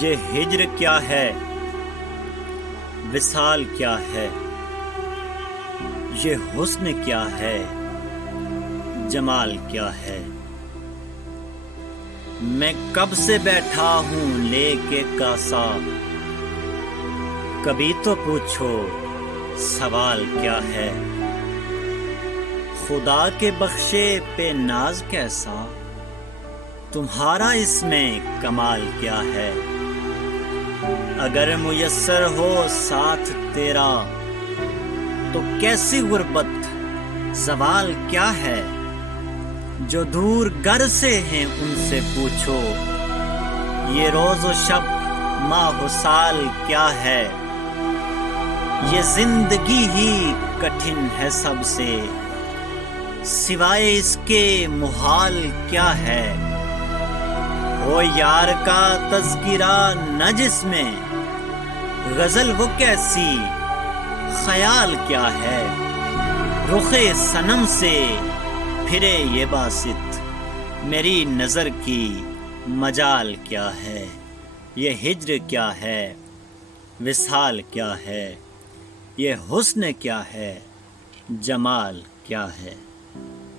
یہ ہجر کیا ہے، وصال کیا ہے، یہ حسن کیا ہے، جمال کیا ہے۔ میں کب سے بیٹھا ہوں لے کے کاسا، کبھی تو پوچھو سوال کیا ہے۔ خدا کے بخشے پہ ناز کیسا، تمہارا اس میں کمال کیا ہے۔ اگر میسر ہو ساتھ تیرا تو کیسی غربت زوال کیا ہے۔ جو دور گر سے ہیں ان سے پوچھو، یہ روز و شب ماہ و سال کیا ہے۔ یہ زندگی ہی کٹھن ہے سب سے، سوائے اس کے محال کیا ہے۔ وہ یار کا تذکرہ نہ جس میں، غزل وہ کیسی خیال کیا ہے۔ رخ صنم سے پھرے یہ باسط، میری نظر کی مجال کیا ہے۔ یہ ہجر کیا ہے، وصال کیا ہے، یہ حسن کیا ہے، جمال کیا ہے۔